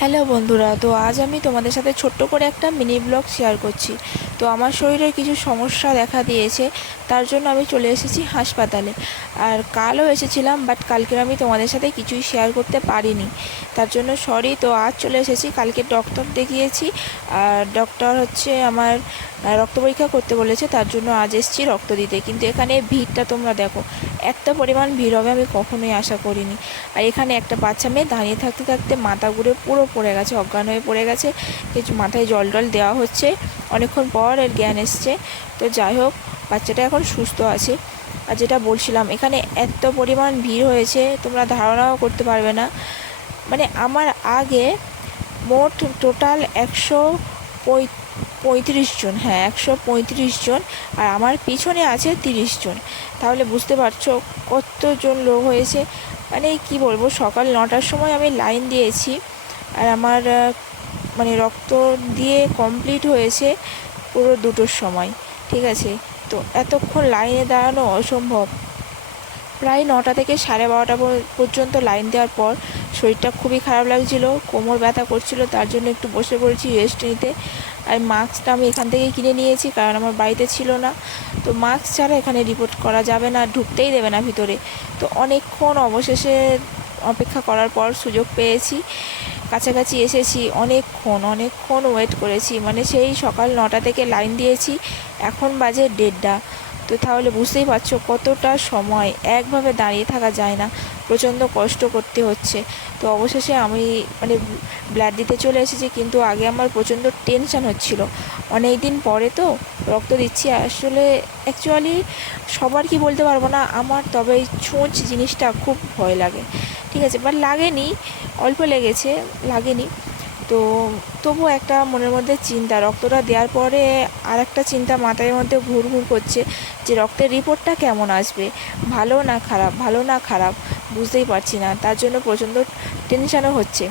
Hello বন্ধুরা, তো আজ আমি তোমাদের সাথে ছোট্ট করে একটা মিনি ব্লগ শেয়ার করছি। তো আমার শরীরের কিছু সমস্যা দেখা দিয়েছে, তার জন্য আমি চলে এসেছি হাসপাতালে। আর কালও এসেছিলাম, বাট কালকের আমি তোমাদের সাথে কিছুই শেয়ার করতে পারিনি, তার জন্য সরি। তো আজ চলে এসেছি, কালকে ডক্টর দেখিয়েছি। আর ডক্টর হচ্ছে আমার রক্ত পরীক্ষা করতে বলেছে, তার জন্য আজ এসেছি রক্ত দিতে। কিন্তু এখানে ভিড়টা তোমরা দেখো, এত পরিমাণ ভিড় হবে আমি কখনোই আশা করিনি। আর এখানে একটা বাচ্চা মেয়ে দাঁড়িয়ে থাকতে থাকতে মাথা ঘুরে পুরো পড়ে গেছে, অজ্ঞান হয়ে পড়ে গেছে। কিছু মাথায় জল টল দেওয়া হচ্ছে, অনেকক্ষণ পর এর জ্ঞান এসছে। তো যাই হোক, বাচ্চাটা এখন সুস্থ আছে। আর যেটা বলছিলাম, এখানে এত পরিমাণ ভিড় হয়েছে তোমরা ধারণাও করতে পারবে না। মানে আমার আগে মোট টোটাল 135 জন, হ্যাঁ 135 জন। আর আমার পিছনে আছে 30 জন। তাহলে বুঝতে পারছো কতজন লোক হয়েছে। মানে কি বলবো, সকাল 9টার সময় আমি লাইন দিয়েছি, আর আমার মানে রক্ত দিয়ে কমপ্লিট হয়েছে পুরো 2টোর সময়। ঠিক আছে, তো এতক্ষণ লাইনে দাঁড়ানো অসম্ভব। প্রায় 9টা থেকে 12:30 পর্যন্ত লাইন দেওয়ার পর শরীরটা খুবই খারাপ লাগছিল, কোমর ব্যথা করছিল, তার জন্য একটু বসে পড়েছি রেস্ট নিতে। আর মাস্কটা আমি এখান থেকেই কিনে নিয়েছি, কারণ আমার বাড়িতে ছিল না। তো মাস্ক ছাড়া এখানে রিপোর্ট করা যাবে না, ঢুকতেই দেবে না ভিতরে। তো অনেকক্ষণ অবশেষে অপেক্ষা করার পর সুযোগ পেয়েছি, কাছাকাছি এসেছি। অনেকক্ষণ ওয়েট করেছি, মানে সেই সকাল 9টা থেকে লাইন দিয়েছি, এখন বাজে 1:30। তো তাহলে বুঝতেই পারছো কতটা সময় একভাবে দাঁড়িয়ে থাকা যায় না, প্রচণ্ড কষ্ট করতে হচ্ছে। তো অবশেষে আমি মানে ব্লাড দিতে চলে এসেছি, কিন্তু আগে আমার প্রচণ্ড টেনশান হচ্ছিল। অনেক দিন পরে তো রক্ত দিচ্ছি। আসলে অ্যাকচুয়ালি সবার কি বলতে পারবো না, আমার তবে এই ছুঁচ জিনিসটা খুব ভয় লাগে। ঠিক আছে, বাট লাগেনি, অল্প লেগেছে, লাগেনি। তো তবু একটা মনের মধ্যে চিন্তা, রক্তটা দেওয়ার পরে আর একটা চিন্তা মাথার মধ্যে ঘুরঘুর করছে, যে রক্তের রিপোর্টটা কেমন আসবে, ভালো না খারাপ, ভালো না খারাপ, বুঝতেই পারছি না। তার জন্য প্রচণ্ড টেনশানও হচ্ছে।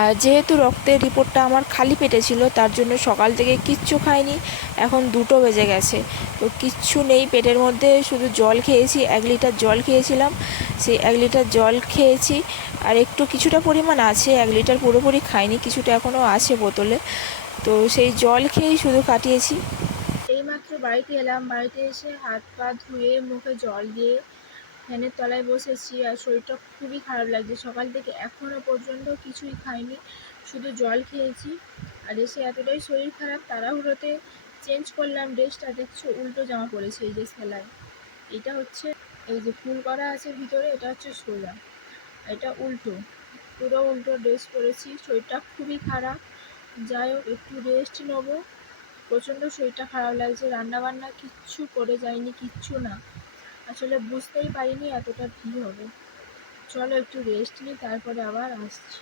আর যেহেতু রক্তের রিপোর্টটা আমার খালি পেটে ছিল, তার জন্য সকাল থেকে কিচ্ছু খাইনি। এখন 2টো বেজে গেছে, তো কিচ্ছু নেই পেটের মধ্যে, শুধু জল খেয়েছি, 1 লিটার জল খেয়েছিলাম। সেই 1 লিটার জল খেয়েছি, আর একটু কিছুটা পরিমাণ আছে, 1 লিটার পুরোপুরি খাইনি, কিছুটা এখনও আছে বোতলে। তো সেই জল খেয়েই শুধু কাটিয়েছি। এইমাত্র বাড়িতে এলাম, বাড়িতে এসে হাত পা ধুয়ে মুখে জল দিয়ে ফ্যানের তলায় বসেছি। আর শরীরটা খুবই খারাপ লাগছে, সকাল থেকে এখনও পর্যন্ত কিছুই খাইনি, শুধু জল খেয়েছি। আর এসে এতটাই শরীর খারাপ, তাড়াহুড়োতে চেঞ্জ করলাম ড্রেসটা। দেখছো উল্টো জামা পরেছে, এই যে সেলাই, এটা হচ্ছে এই যে ফুল করা আছে ভিতরে, এটা হচ্ছে সোজা, এটা উল্টো, পুরো উল্টো ড্রেস পরেছি। শরীরটা খুবই খারাপ, যাই হোক একটু রেস্ট নেবো। প্রচণ্ড শরীরটা খারাপ লাগছে, রান্নাবান্না কিচ্ছু করে যায়নি, কিচ্ছু না। আসলে বুঝতেই পারিনি এতটা ভিড় হবে। চলো একটু রেস্ট নিই, তারপরে আবার আসছি।